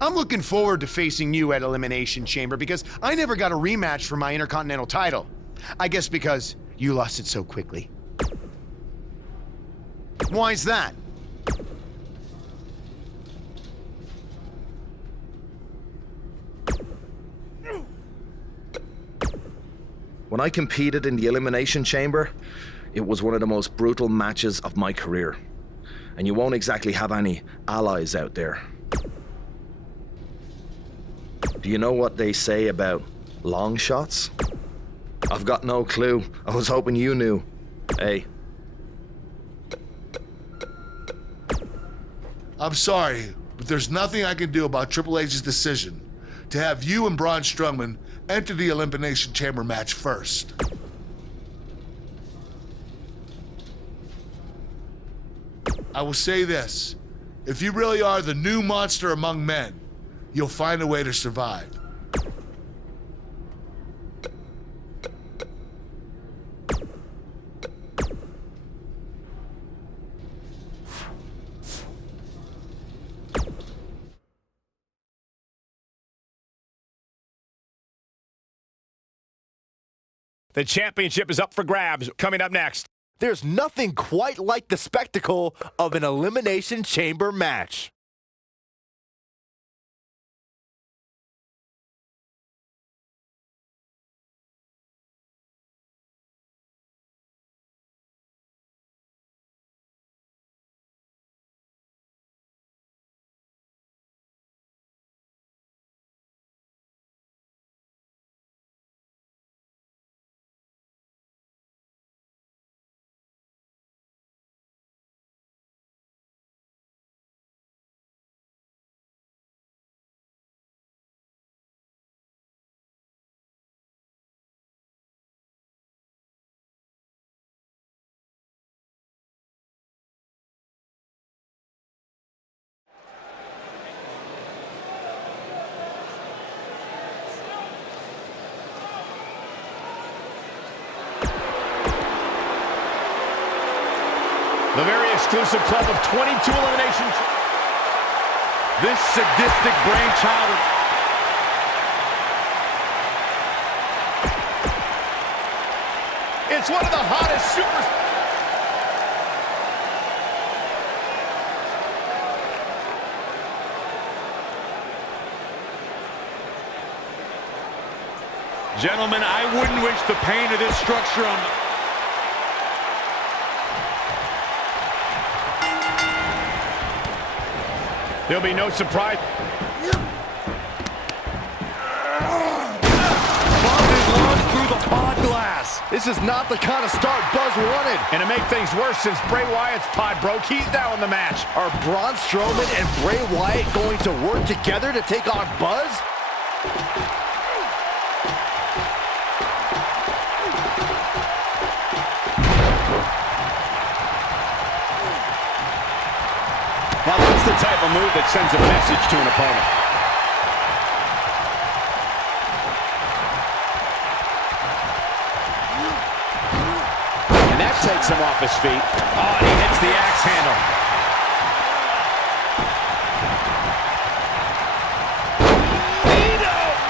I'm looking forward to facing you at Elimination Chamber because I never got a rematch for my Intercontinental title. I guess because you lost it so quickly. Why's that? When I competed in the Elimination Chamber, it was one of the most brutal matches of my career. And you won't exactly have any allies out there. Do you know what they say about long shots? I've got no clue. I was hoping you knew. Hey. I'm sorry, but there's nothing I can do about Triple H's decision to have you and Braun Strowman enter the Elimination Chamber match first. I will say this, if you really are the new monster among men, you'll find a way to survive. The championship is up for grabs. Coming up next. There's nothing quite like the spectacle of an Elimination Chamber match. The very exclusive club of 22 eliminations. This sadistic brainchild. It's one of the hottest super. Gentlemen, I wouldn't wish the pain of this structure on the... There'll be no surprise. Buzz is launched through the pod glass. This is not the kind of start Buzz wanted. And to make things worse, since Bray Wyatt's pod broke, he's now in the match. Are Braun Strowman and Bray Wyatt going to work together to take on Buzz? Now that's the type of move that sends a message to an opponent. And that takes him off his feet. Oh, and he hits the axe handle.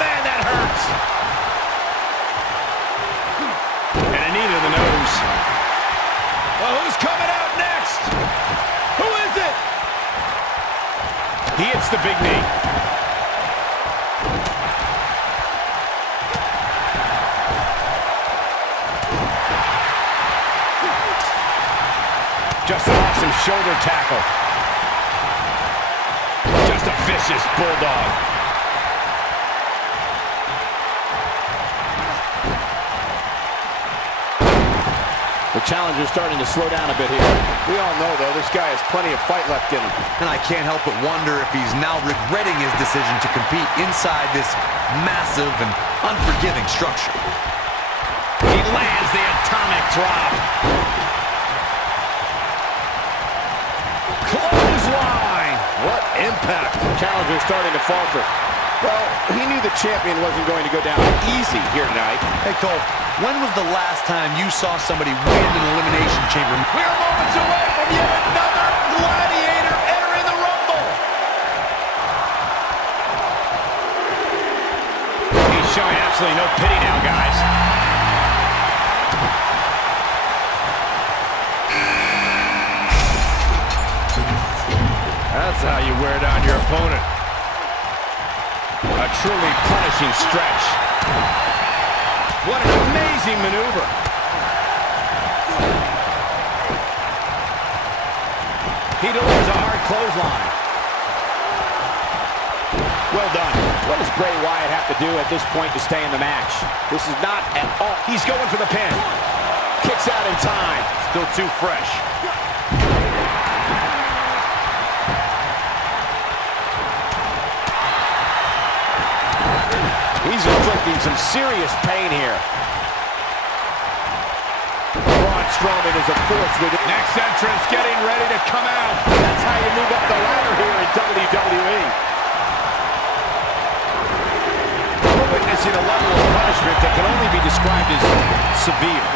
Man, that hurts. And a knee to the nose. Well, who's coming out next? Who is it? He hits the big knee. Just an awesome shoulder tackle. Just a vicious bulldog. The challenger's starting to slow down a bit here. We all know, though, this guy has plenty of fight left in him. And I can't help but wonder if he's now regretting his decision to compete inside this massive and unforgiving structure. He lands the atomic drop. Clothesline. What impact. Challenger's starting to falter. Well, he knew the champion wasn't going to go down easy here tonight. Hey, Cole, when was the last time you saw somebody win an Elimination Chamber? We're moments away from yet another gladiator entering the Rumble. Absolutely no pity now, guys. That's how you wear down your opponent. A truly punishing stretch. What an amazing maneuver. He delivers a hard clothesline. Well done. What does Bray Wyatt have to do at this point to stay in the match? This is not at all. He's going for the pin. Kicks out in time. Still too fresh. He's inflicting some serious pain here. Braun Strowman is a force with it. Next entrance getting ready to come out. That's how you move up the ladder here in WWE. We're witnessing a level of punishment that can only be described as severe.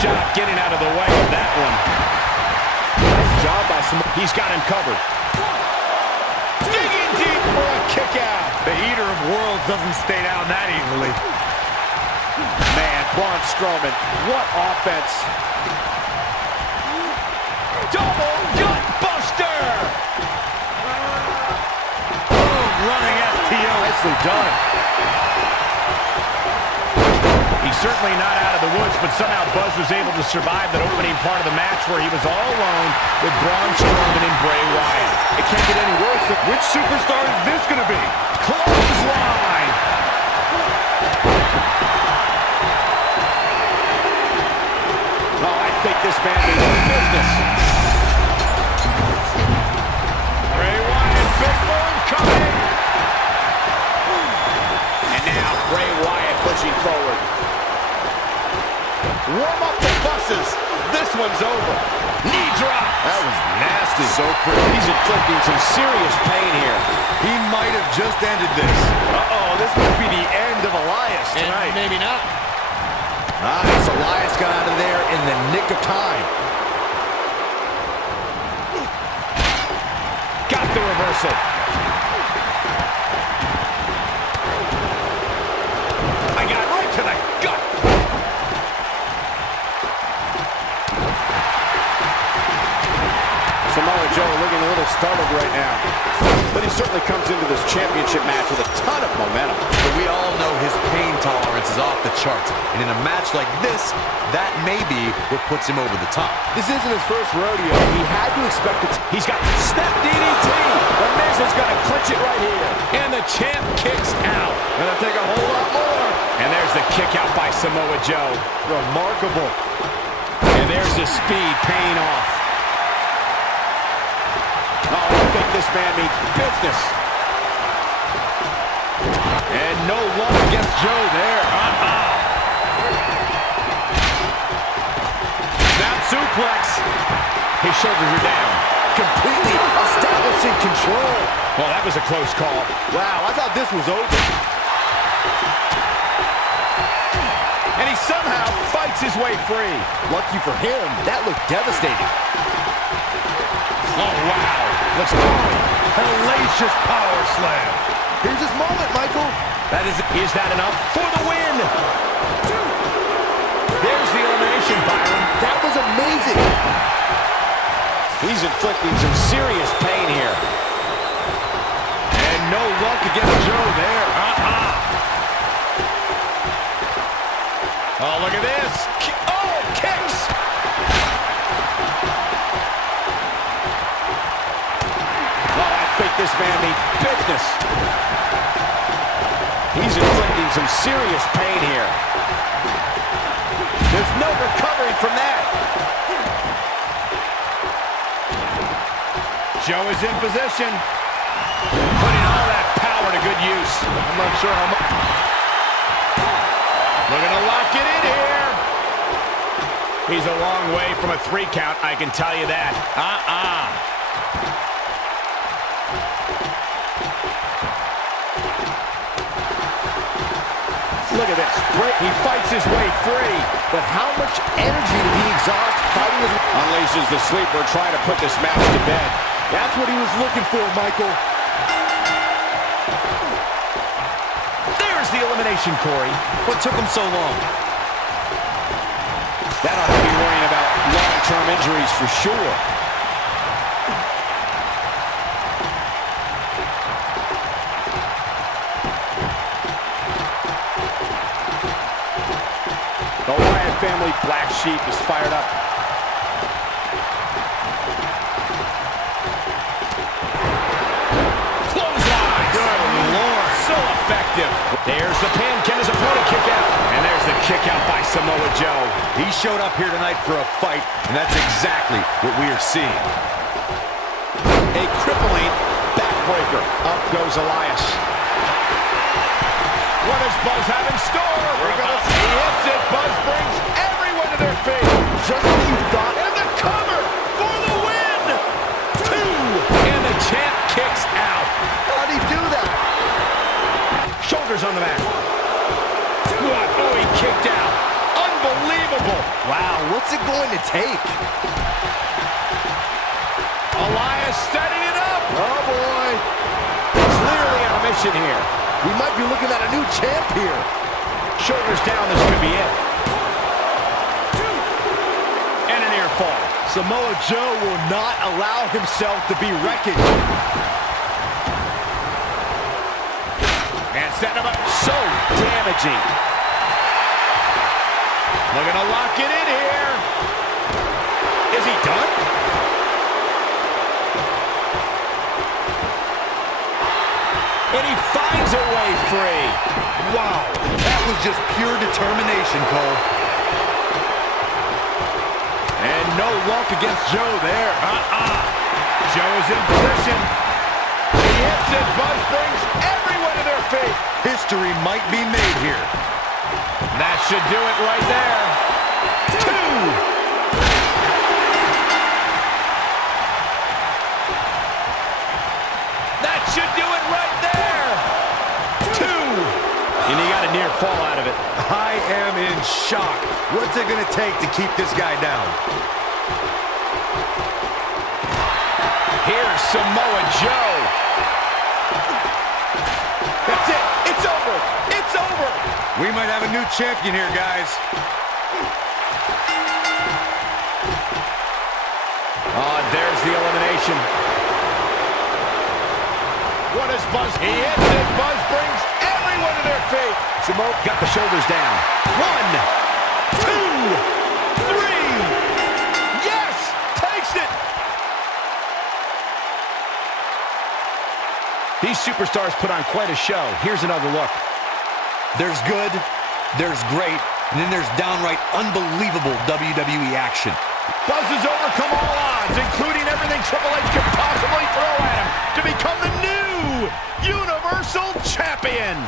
Job getting out of the way of that one. Nice job by some. He's got him covered. Digging deep for a kick out. The eater of worlds doesn't stay down that easily. Man, Braun Strowman, what offense. Double gut buster. Boom, running STO. Nicely done. He's certainly not out of the woods, but somehow Buzz was able to survive that opening part of the match where he was all alone with Braun Strowman and Bray Wyatt. It can't get any worse. Which superstar is this going to be? Clothesline. Oh, I think this man means business. Bray Wyatt, big move coming. And now Bray Wyatt pushing forward. Warm up the buses. This one's over. Knee drop. That was nasty. So pretty. He's inflicting some serious pain here. He might have just ended this. Uh-oh, this might be the end of Elias tonight. Maybe not. Nice, Elias got out of there in the nick of time. Got the reversal. I got right to the gut. Samoa Joe looking a little startled right now. But he certainly comes into this championship match with a ton of momentum. But we all know his pain tolerance is off the charts. And in a match like this, that may be what puts him over the top. This isn't his first rodeo. He had to expect it. He's got snap DDT. The Miz is going to clinch it right here. And the champ kicks out. Gonna take a whole lot more. And there's the kick out by Samoa Joe. Remarkable. And there's the speed paying off. Oh, I think this man means business. And no love against Joe there. Snap suplex. His shoulders are down. Completely establishing control. Well, that was a close call. Wow, I thought this was over. And he somehow fights his way free. Lucky for him, that looked devastating. Oh, wow. Let's go. Hellacious power slam. Here's his moment, Michael. Is that enough for the win? There's the elimination, Byron. That was amazing. He's inflicting some serious pain here. And no luck against Joe there. Oh, look at this. Oh, kicks. Oh, I think this man means business. He's inflicting some serious pain here. There's no recovering from that. Joe is in position. Putting all that power to good use. I'm not sure how much. Looking to lock it in here. He's a long way from a 3 count, I can tell you that. Look of this. He fights his way free. But how much energy did he exhaust fighting his... Unleashes the sleeper, trying to put this match to bed. That's what he was looking for, Michael. There's the elimination, Corey. What took him so long? That ought to be worrying about long-term injuries for sure. The Wyatt family black sheep is fired up. Clothesline. Good Lord. So effective. There's the pin. Can his opponent kick out? And there's the kick out by Samoa Joe. He showed up here tonight for a fight, and that's exactly what we are seeing. A crippling backbreaker. Up goes Elias. What does Buzz have in store? We're gonna see. He hits it. Buzz brings everyone to their feet. Just when you thought... And the cover for the win. 2. And the champ kicks out. How'd he do that? Shoulders on the mat. What? Oh, he kicked out. Unbelievable. Wow, what's it going to take? Elias setting it up. Oh, boy. Clearly on a mission here. We might be looking at a new champ here. Shoulders down, this could be it. 2. And a near fall. Samoa Joe will not allow himself to be wrecked. And setting him up. So damaging. Looking to lock it in here. Is he done? And he finds a way free. Wow, that was just pure determination, Cole. And no luck against Joe there. Joe's in position. He hits it. Buzz brings everyone to their feet. History might be made here. That should do it right there. 2. That should do it right there. 2. And he got a near fall out of it. I am in shock. What's it going to take to keep this guy down? Here's Samoa Joe. That's it. It's over. It's over. We might have a new champion here, guys. There's the elimination. What is Buzz? He hits it. Buzz brings everyone to their feet. Samoa got the shoulders down. 1, 2, 3. Yes! Takes it! These superstars put on quite a show. Here's another look. There's good, there's great, and then there's downright unbelievable WWE action. Buzz has overcome all odds, including everything Triple H could possibly throw at him, to become the new Universal Champion.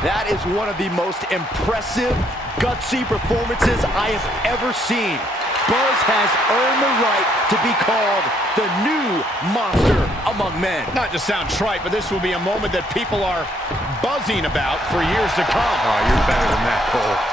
That is one of the most impressive, gutsy performances I have ever seen. Buzz has earned the right to be called the new monster among men. Not to sound trite, but this will be a moment that people are buzzing about for years to come. Oh, you're better than that, Cole.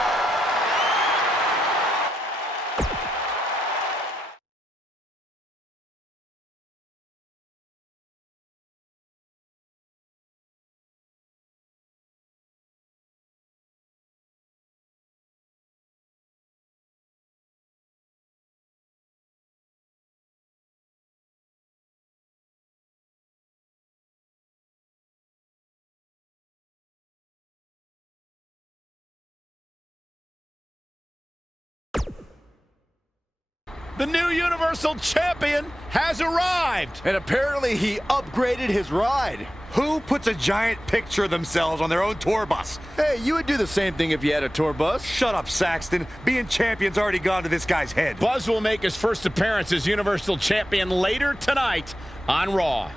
The new Universal Champion has arrived. And apparently he upgraded his ride. Who puts a giant picture of themselves on their own tour bus? Hey, you would do the same thing if you had a tour bus. Shut up, Saxton. Being champion's already gone to this guy's head. Buzz will make his first appearance as Universal Champion later tonight on Raw.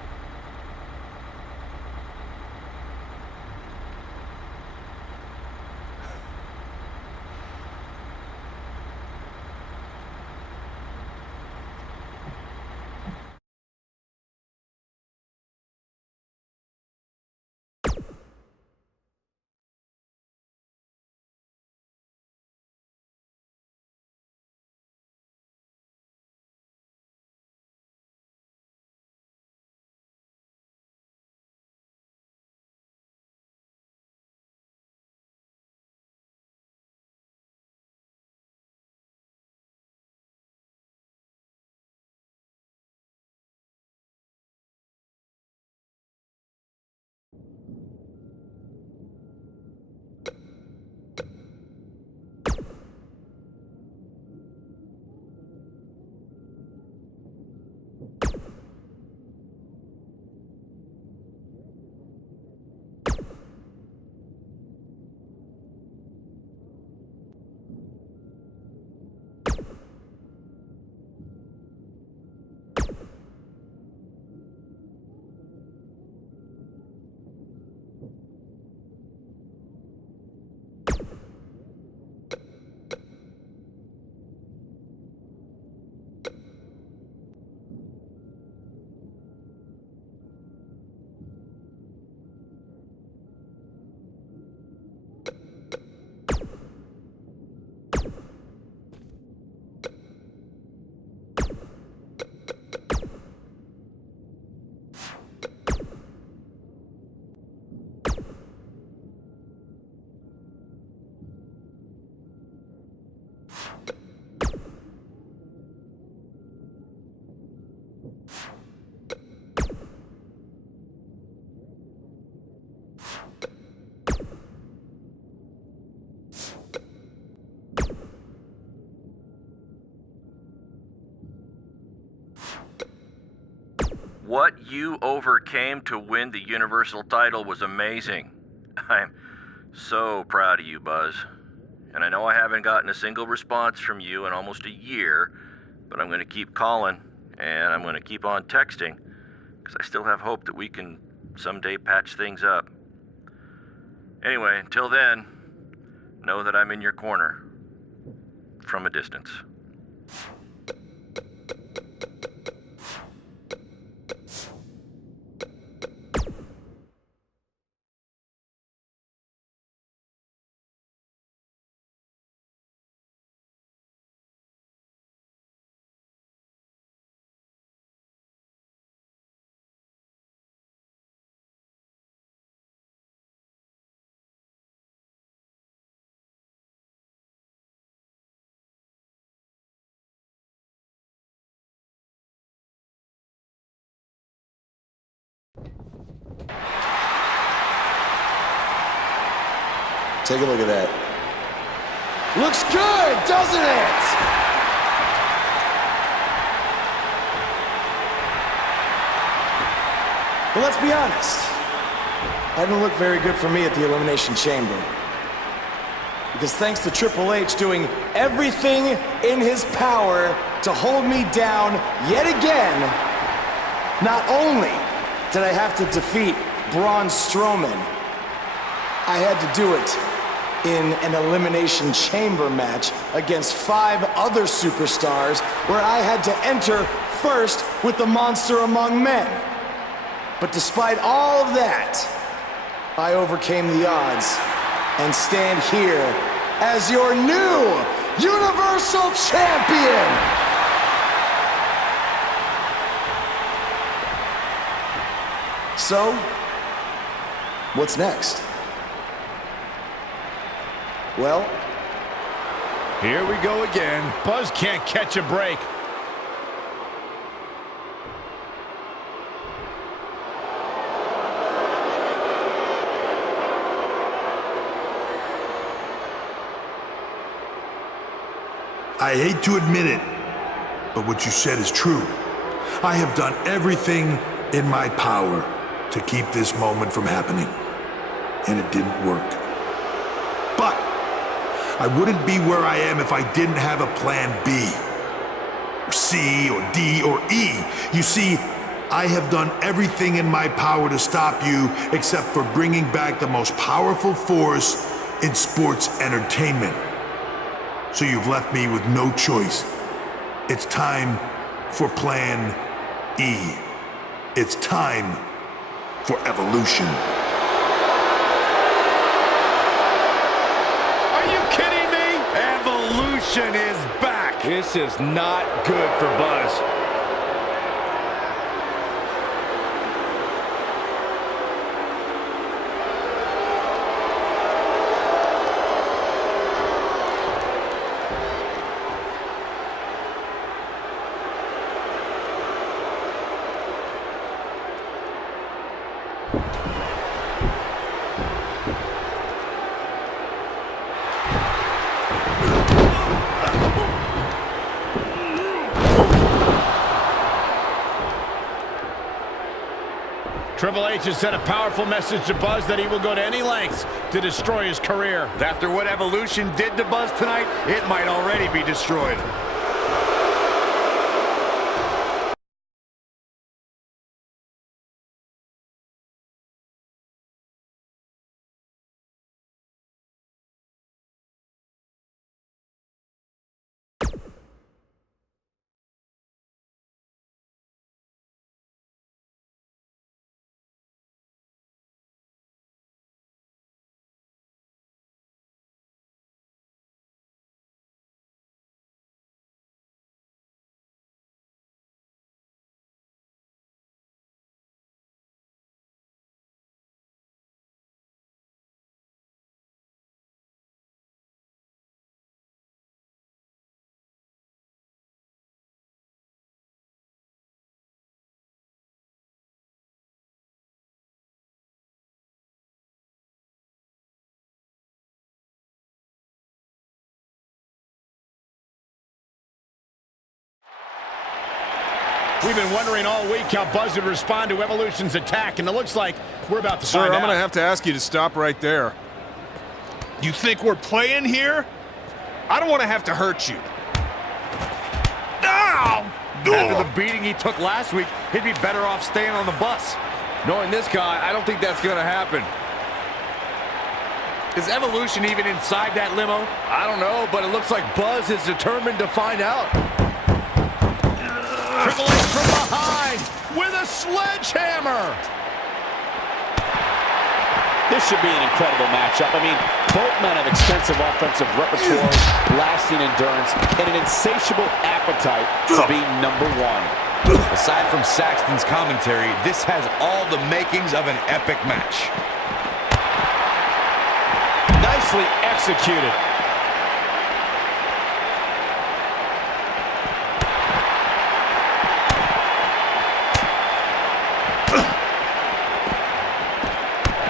What you overcame to win the Universal title was amazing. I'm so proud of you, Buzz. And I know I haven't gotten a single response from you in almost a year, but I'm going to keep calling, and I'm going to keep on texting, because I still have hope that we can someday patch things up. Anyway, until then, know that I'm in your corner, from a distance. Take a look at that. Looks good, doesn't it? Well, let's be honest. That didn't look very good for me at the Elimination Chamber. Because thanks to Triple H doing everything in his power to hold me down yet again, not only did I have to defeat Braun Strowman, I had to do it in an Elimination Chamber match against 5 other superstars where I had to enter first with the Monster Among Men. But despite all of that, I overcame the odds and stand here as your new Universal Champion! So, what's next? Well, here we go again. Buzz can't catch a break. I hate to admit it, but what you said is true. I have done everything in my power to keep this moment from happening, and it didn't work. But I wouldn't be where I am if I didn't have a plan B, or C, or D, or E. You see, I have done everything in my power to stop you except for bringing back the most powerful force in sports entertainment. So you've left me with no choice. It's time for Plan E. It's time for evolution. Evolution is back. This is not good for Buzz. Triple H has sent a powerful message to Buzz that he will go to any lengths to destroy his career. After what Evolution did to Buzz tonight, it might already be destroyed. We've been wondering all week how Buzz would respond to Evolution's attack, and it looks like we're about to find out. Sir, I'm going to have to ask you to stop right there. You think we're playing here? I don't want to have to hurt you. Ow! After the beating he took last week, he'd be better off staying on the bus. Knowing this guy, I don't think that's going to happen. Is Evolution even inside that limo? I don't know, but it looks like Buzz is determined to find out. Triple H from behind with a sledgehammer. This should be an incredible matchup. I mean, both men have extensive offensive repertoire, lasting endurance, and an insatiable appetite for being number one. Aside from Saxton's commentary, this has all the makings of an epic match. Nicely executed.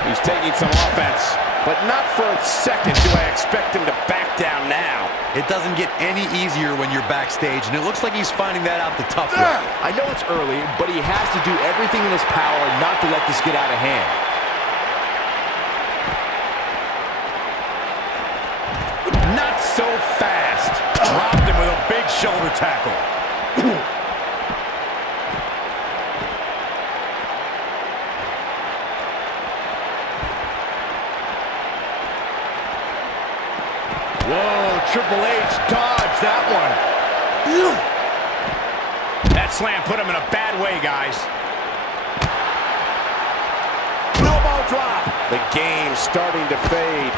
He's taking some offense, but not for a second do I expect him to back down now. It doesn't get any easier when you're backstage, and it looks like he's finding that out the tough way. I know it's early, but he has to do everything in his power not to let this get out of hand. Not so fast. Dropped him with a big shoulder tackle. Whoa, Triple H dodged that one. That slam put him in a bad way, guys. Elbow drop. The game's starting to fade.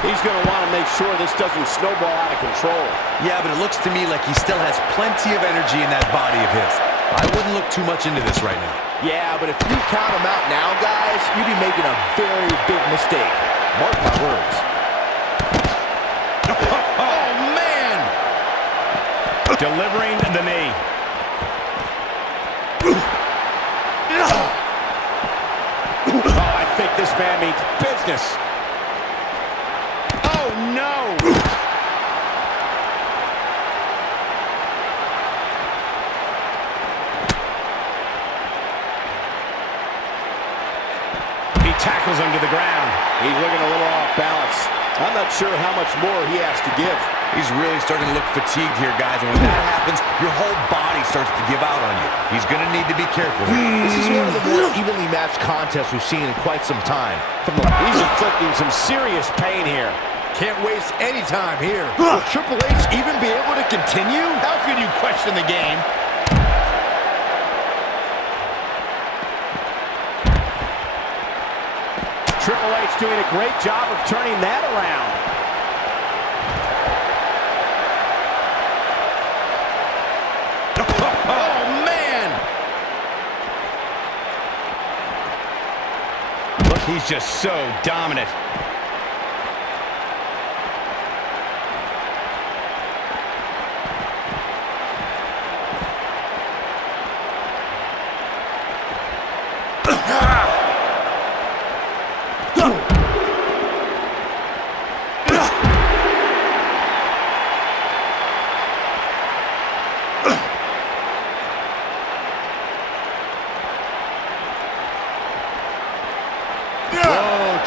He's going to want to make sure this doesn't snowball out of control. Yeah, but it looks to me like he still has plenty of energy in that body of his. I wouldn't look too much into this right now. Yeah, but if you count him out now, guys, you'd be making a very big mistake. Mark my words. Oh, man! Delivering the knee. Oh, I think this man means business. Oh, no! He tackles him to the ground. He's looking a little off balance. I'm not sure how much more he has to give. He's really starting to look fatigued here, guys, and when that happens, your whole body starts to give out on you. He's going to need to be careful here. This is one of the more evenly matched contests we've seen in quite some time. He's inflicting some serious pain here. Can't waste any time here. Will Triple H even be able to continue? How could you question the game? Triple H doing a great job of turning that around. Oh, man! Look, he's just so dominant.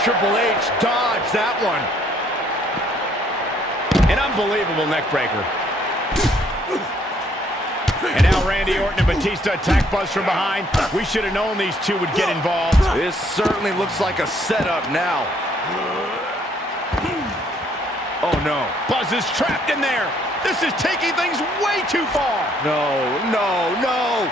Triple H dodged that one. An unbelievable neck breaker. And now Randy Orton and Batista attack Buzz from behind. We should have known these two would get involved. This certainly looks like a setup now. Oh, no. Buzz is trapped in there. This is taking things way too far. No, no, no.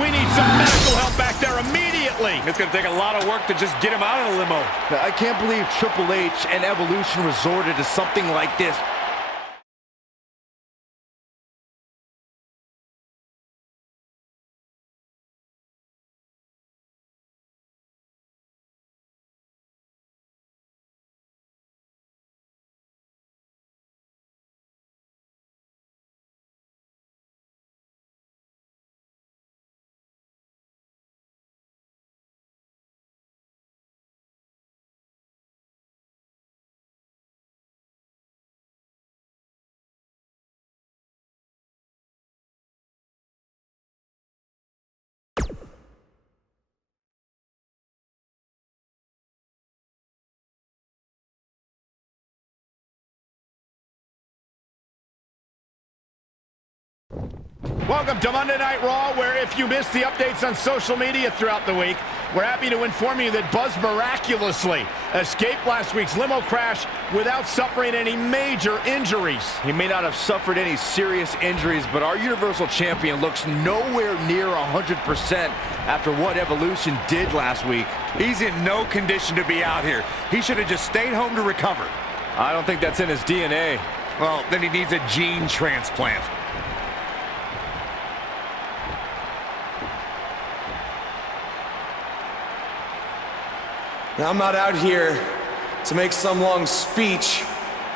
We need some medical help back there immediately. It's going to take a lot of work to just get him out of the limo. I can't believe Triple H and Evolution resorted to something like this. Welcome to Monday Night Raw, where if you missed the updates on social media throughout the week, we're happy to inform you that Buzz miraculously escaped last week's limo crash without suffering any major injuries. He may not have suffered any serious injuries, but our Universal Champion looks nowhere near 100% after what Evolution did last week. He's in no condition to be out here. He should have just stayed home to recover. I don't think that's in his DNA. Well, then he needs a gene transplant. Now, I'm not out here to make some long speech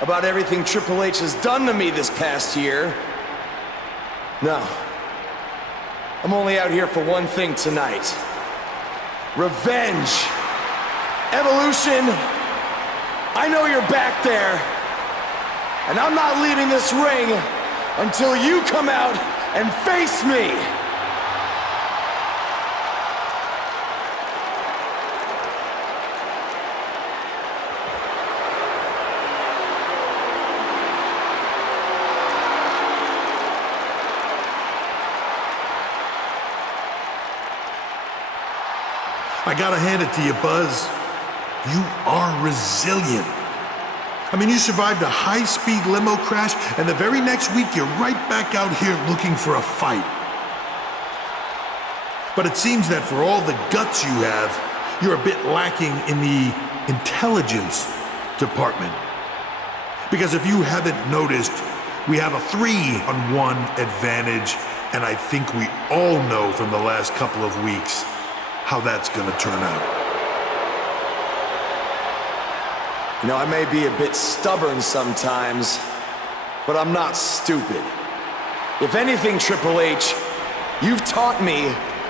about everything Triple H has done to me this past year. No. I'm only out here for one thing tonight. Revenge. Evolution, I know you're back there, and I'm not leaving this ring until you come out and face me. I gotta hand it to you, Buzz. You are resilient. I mean, you survived a high-speed limo crash, and the very next week you're right back out here looking for a fight. But it seems that for all the guts you have, you're a bit lacking in the intelligence department. Because if you haven't noticed, we have a 3-on-1 advantage, and I think we all know from the last couple of weeks how that's gonna turn out. You know, I may be a bit stubborn sometimes, but I'm not stupid. If anything, Triple H, you've taught me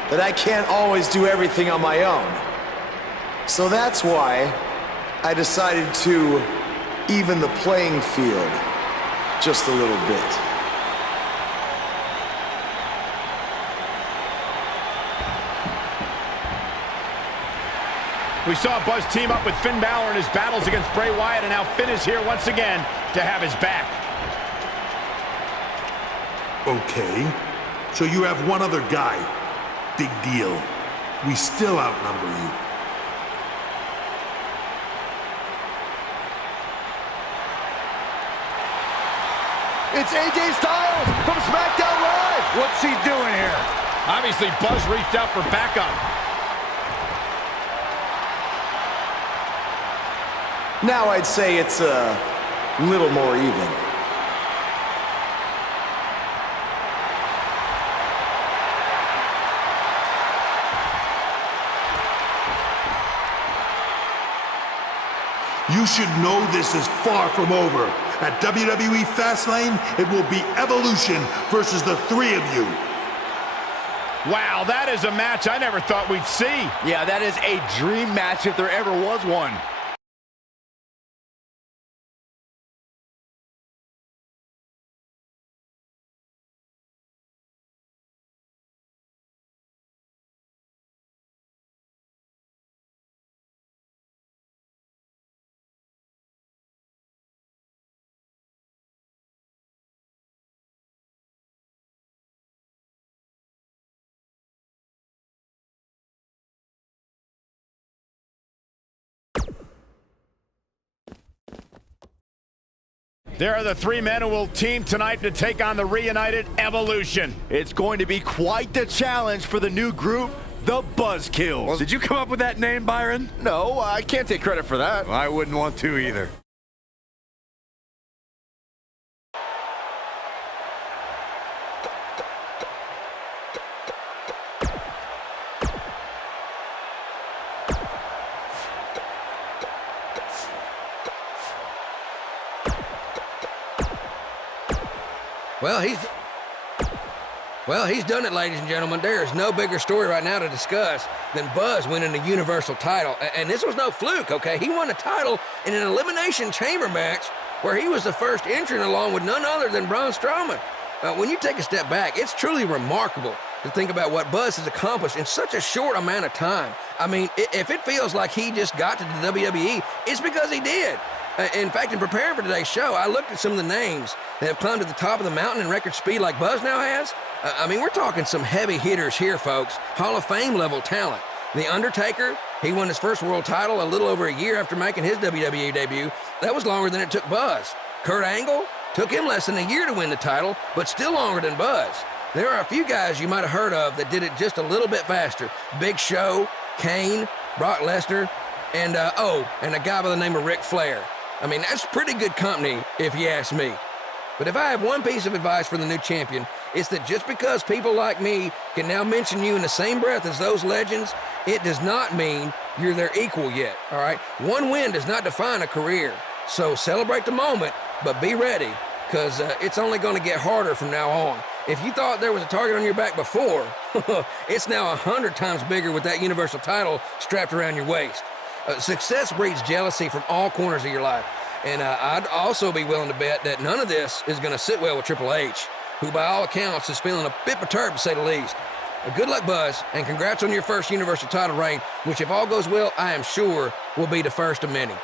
that I can't always do everything on my own. So that's why I decided to even the playing field just a little bit. We saw Buzz team up with Finn Balor in his battles against Bray Wyatt, and now Finn is here once again to have his back. Okay, so you have one other guy. Big deal. We still outnumber you. It's AJ Styles from SmackDown Live. What's he doing here? Obviously, Buzz reached out for backup. Now I'd say it's a little more even. You should know this is far from over. At WWE Fastlane, it will be Evolution versus the three of you. Wow, that is a match I never thought we'd see. Yeah, that is a dream match if there ever was one. There are the three men who will team tonight to take on the reunited Evolution. It's going to be quite the challenge for the new group, the Buzzkills. Well, did you come up with that name, Byron? No, I can't take credit for that. I wouldn't want to either. Well, he's done it, ladies and gentlemen. There is no bigger story right now to discuss than Buzz winning the Universal title. And this was no fluke, okay? He won a title in an Elimination Chamber match where he was the first entrant along with none other than Braun Strowman. When you take a step back, it's truly remarkable to think about what Buzz has accomplished in such a short amount of time. I mean, if it feels like he just got to the WWE, it's because he did. In fact, in preparing for today's show, I looked at some of the names that have climbed to the top of the mountain in record speed like Buzz now has. I mean, we're talking some heavy hitters here, folks. Hall of Fame level talent. The Undertaker, he won his first world title a little over a year after making his WWE debut. That was longer than it took Buzz. Kurt Angle, took him less than a year to win the title, but still longer than Buzz. There are a few guys you might have heard of that did it just a little bit faster. Big Show, Kane, Brock Lesnar, and a guy by the name of Ric Flair. I mean, that's pretty good company, if you ask me. But if I have one piece of advice for the new champion, it's that just because people like me can now mention you in the same breath as those legends, it does not mean you're their equal yet, all right? One win does not define a career. So celebrate the moment, but be ready, because it's only going to get harder from now on. If you thought there was a target on your back before, it's now 100 times bigger with that Universal title strapped around your waist. Success breeds jealousy from all corners of your life. And I'd also be willing to bet that none of this is going to sit well with Triple H, who by all accounts is feeling a bit perturbed to say the least. Good luck, Buzz, and congrats on your first Universal title reign, which if all goes well, I am sure will be the first of many.